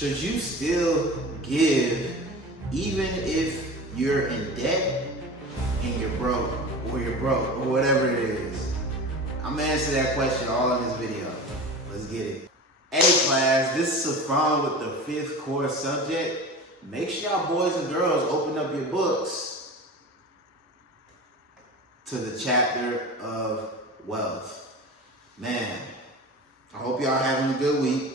Should you still give even if you're in debt and you're broke, or whatever it is? I'm gonna answer that question all in this video. Let's get it. Hey class, this is Sifon with the 5th core subject. Make sure y'all boys and girls open up your books to the chapter of wealth. Man, I hope y'all having a good week.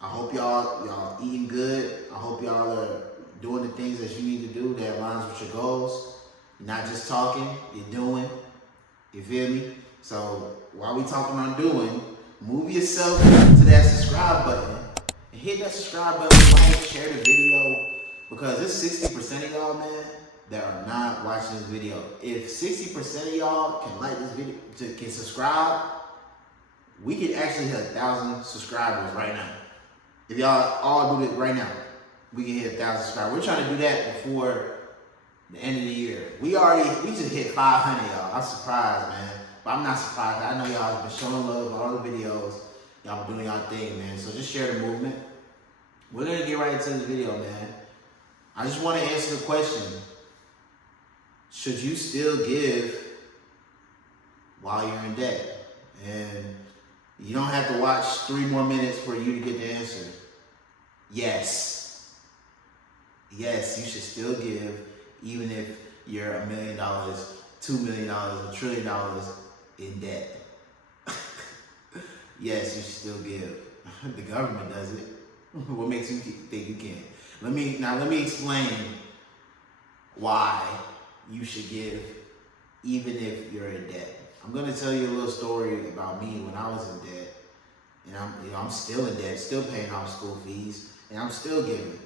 I hope y'all eating good. I hope y'all are doing the things that you need to do that aligns with your goals. You're not just talking, you're doing. You feel me? So while we talking on doing, move yourself to that subscribe button and hit that subscribe button, like, share the video, because there's 60% of y'all, man, that are not watching this video. If 60% of y'all can like this video, can subscribe, we could actually hit 1,000 subscribers right now. If y'all all do this right now, we can hit 1,000 subscribers. We're trying to do that before the end of the year. We just hit 500, y'all. I'm surprised, man. But I'm not surprised. I know y'all have been showing love on all the videos. Y'all been doing y'all thing, man. So just share the movement. We're gonna get right into this video, man. I just want to answer the question: should you still give while you're in debt? And you don't have to watch 3 more minutes for you to get the answer. Yes. Yes, you should still give, even if you're $1 million, $2 million, $1 trillion in debt. Yes, you should still give. The government does it. What makes you think you can't? Let me explain why you should give even if you're in debt. I'm gonna tell you a little story about me when I was in debt, and I'm still in debt, still paying off school fees, and I'm still giving,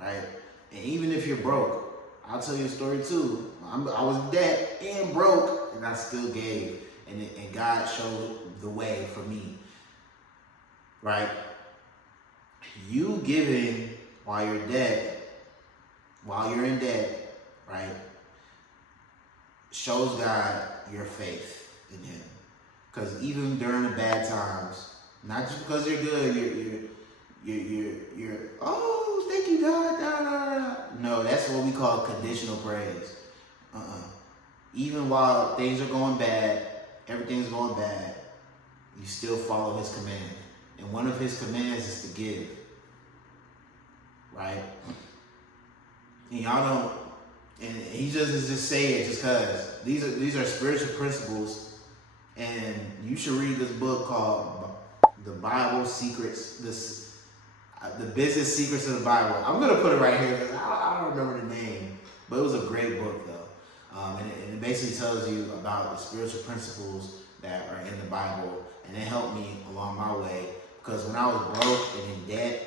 right? And even if you're broke, I'll tell you a story too. I was in debt and broke, and I still gave, and God showed the way for me, right? You giving while you're in debt, right, shows God your faith in Him. Because even during the bad times, not just because you're good, you're oh, thank you God, da, da, da. No, that's what we call conditional praise. Even while things are going bad, everything's going bad, you still follow His command. And one of His commands is to give. Right? And y'all don't, and He doesn't just say it just because. These are spiritual principles, and you should read this book called The Bible Secrets, the Business Secrets of the Bible. I'm gonna put it right here because I don't remember the name, but it was a great book though, and it basically tells you about the spiritual principles that are in the Bible, and it helped me along my way because when I was broke and in debt.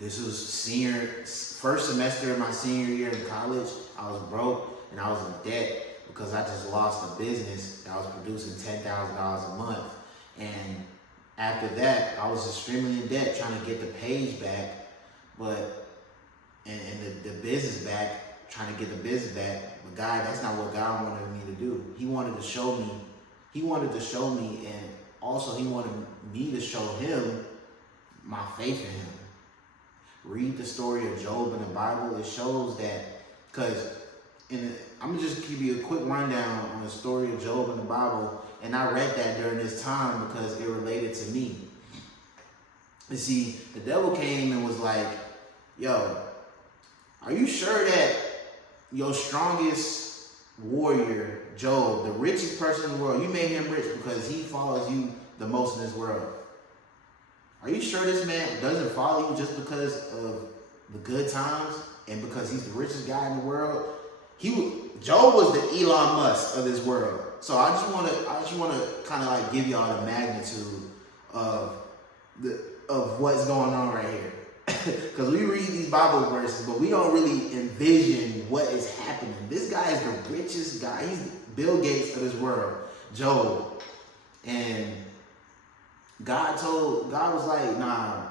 This was first semester of my senior year in college. I was broke and I was in debt because I just lost a business that was producing $10,000 a month. And after that, I was extremely in debt trying to get the page back, and the business back, trying to get the business back. But God, that's not what God wanted me to do. He wanted to show me. And also He wanted me to show Him my faith in Him. Read the story of Job in the Bible. It shows that, I'm going to just give you a quick rundown on the story of Job in the Bible. And I read that during this time because it related to me. You see, the devil came and was like, yo, are you sure that your strongest warrior, Job, the richest person in the world, you made him rich because he follows you the most in this world? Are you sure this man doesn't follow you just because of the good times and because he's the richest guy in the world? Job was the Elon Musk of this world. So I just want to kind of like give y'all the magnitude of what's going on right here. Because we read these Bible verses, but we don't really envision what is happening. This guy is the richest guy. He's Bill Gates of this world, Job, and God was like, nah.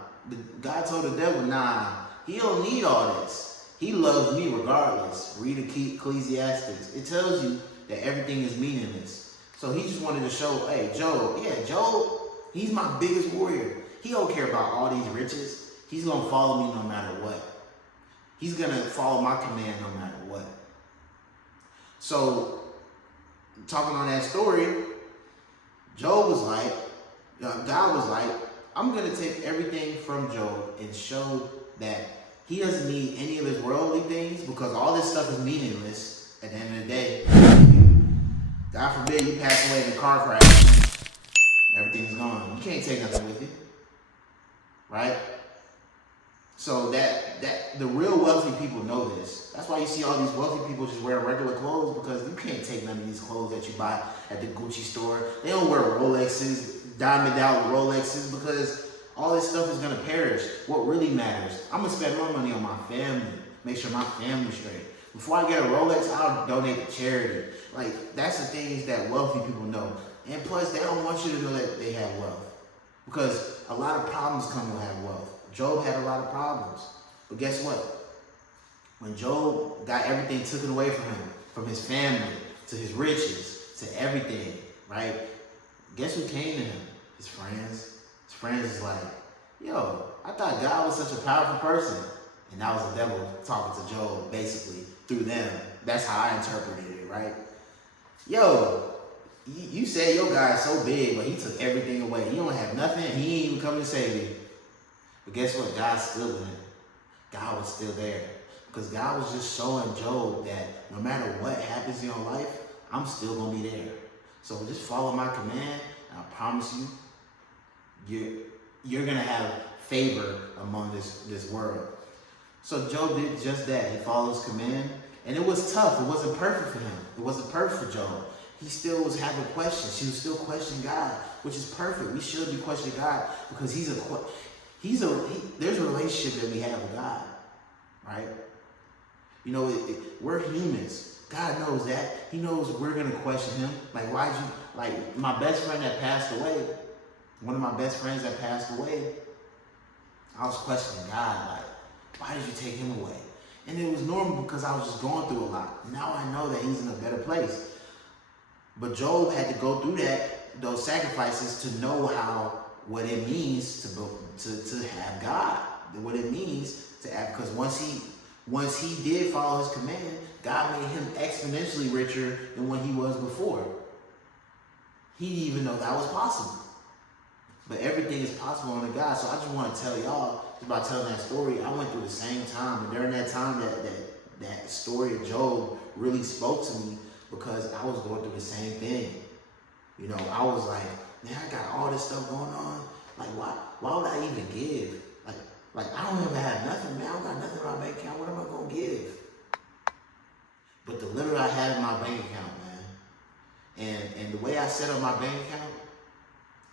God told the devil, nah, he don't need all this. He loves me regardless. Read Ecclesiastes. It tells you that everything is meaningless. So he just wanted to show, hey, Job, he's my biggest warrior. He don't care about all these riches. He's going to follow me no matter what. He's going to follow my command no matter what. So, talking on that story, Job was like, God was like, I'm going to take everything from Job and show that he doesn't need any of his worldly things, because all this stuff is meaningless at the end of the day. God forbid you pass away in a car crash, everything's gone. You can't take nothing with you, right? So that the real wealthy people know this. That's why you see all these wealthy people just wear regular clothes, because you can't take none of these clothes that you buy at the Gucci store. They don't wear Rolexes, diamond out Rolexes, because all this stuff is gonna perish. What really matters, I'm gonna spend my money on my family, make sure my family's straight. Before I get a Rolex, I'll donate to charity. Like, that's the things that wealthy people know. And plus, they don't want you to know that they have wealth, because a lot of problems come with having wealth. Job had a lot of problems. But guess what? When Job got everything taken away from him, from his family, to his riches, to everything, right? Guess who came to him? His friends. His friends is like, yo, I thought God was such a powerful person. And that was the devil talking to Job, basically, through them. That's how I interpreted it, right? Yo, you said your God is so big, but he took everything away. He don't have nothing. He ain't even come to save you. But guess what? God's still with him. God was still there. Because God was just showing Job that no matter what happens in your life, I'm still going to be there. So just follow my command, and I promise you, you're going to have favor among this world. So Job did just that. He followed his command. And it was tough. It wasn't perfect for him. It wasn't perfect for Job. He still was having questions. He was still questioning God, which is perfect. We should be questioning God, because there's a relationship that we have with God, right? You know, we're humans. God knows that. He knows we're going to question him. Like my best friend that passed away, one of my best friends that passed away, I was questioning God, like, why did you take him away? And it was normal, because I was just going through a lot. Now I know that he's in a better place. But Job had to go through those sacrifices to know what it means to have God, what it means to have, because once he did follow his command, God made him exponentially richer than when he was before. He didn't even know that was possible. But everything is possible under God. So I just want to tell y'all, just by telling that story, I went through the same time. And during that time, that story of Job really spoke to me, because I was going through the same thing. You know, I was like, man, I got all this stuff going on. Like, why would I even give? Like I don't even have nothing, man. I don't got nothing in my bank account. What am I going to give? But the little I had in my bank account, man. And the way I set up my bank account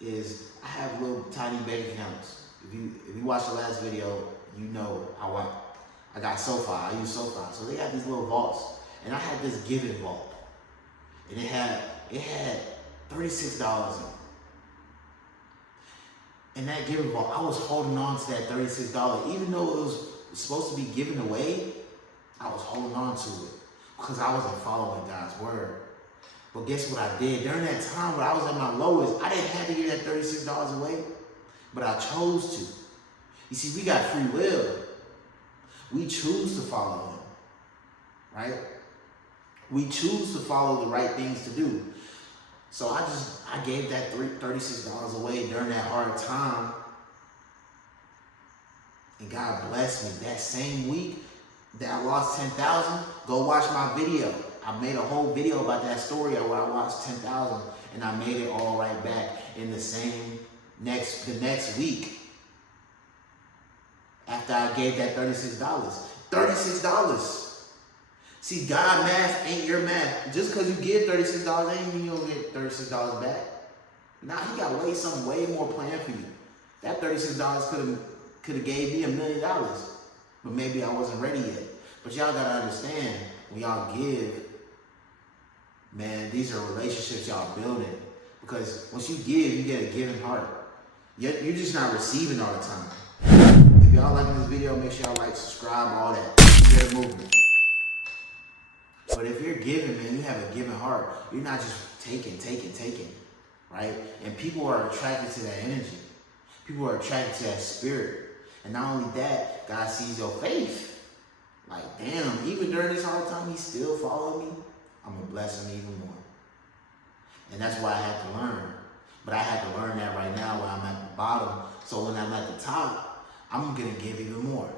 is I have little tiny bank accounts. If you watch the last video, you know how I got SoFi. I use SoFi. So they have these little vaults. And I had this giving vault. And it had $36 in it. And that giving vault, I was holding on to that $36. Even though it was supposed to be given away, I was holding on to it, because I wasn't following God's word. But guess what I did? During that time when I was at my lowest, I didn't have to give that $36 away, but I chose to. You see, we got free will. We choose to follow him, right? We choose to follow the right things to do. So I gave that $36 away during that hard time. And God blessed me. That same week that I lost 10,000, go watch my video. I made a whole video about that story where I lost 10,000, and I made it all right back in the next week. After I gave that $36. $36. See, God math ain't your math. Just because you give $36 ain't mean you don't get $36 back. Nah, he got way more planned for you. That $36 could have gave me $1 million, but maybe I wasn't ready yet. But y'all gotta understand, when y'all give, man, these are relationships y'all building. Because once you give, you get a giving heart. You're just not receiving all the time. If y'all liking this video, make sure y'all like, subscribe, all that. Get a movement. But if you're giving, man, you have a giving heart. You're not just taking, right? And people are attracted to that energy. People are attracted to that spirit. And not only that, God sees your faith. Like, damn, even during this hard time, he still followed me. I'm going to bless him even more. And that's why I had to learn. But I had to learn that right now when I'm at the bottom. So when I'm at the top, I'm going to give even more.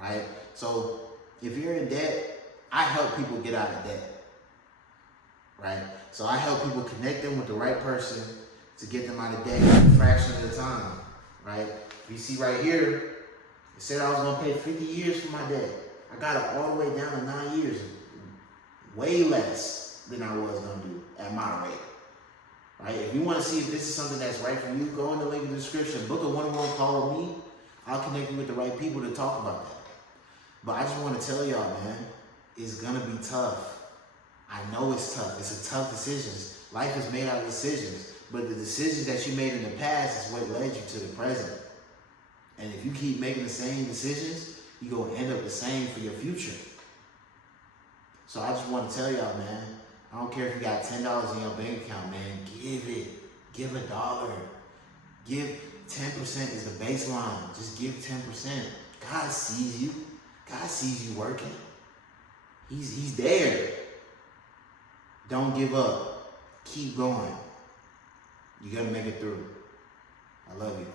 Right? So if you're in debt, I help people get out of debt. Right? So I help people connect them with the right person to get them out of debt in a fraction of the time. Right? You see right here, it said I was going to pay 50 years for my debt. I got it all the way down to 9 years. Way less than I was going to do at my rate. Right? If you want to see if this is something that's right for you, go in the link in the description. Book a one-on-one call with me. I'll connect you with the right people to talk about that. But I just want to tell y'all, man, it's going to be tough. I know it's tough. It's a tough decision. Life is made out of decisions. But the decisions that you made in the past is what led you to the present. And if you keep making the same decisions, you're going to end up the same for your future. So I just want to tell y'all, man, I don't care if you got $10 in your bank account, man, give it. Give $1. Give 10% is the baseline. Just give 10%. God sees you. God sees you working. He's there. Don't give up. Keep going. You're going to make it through. I love you.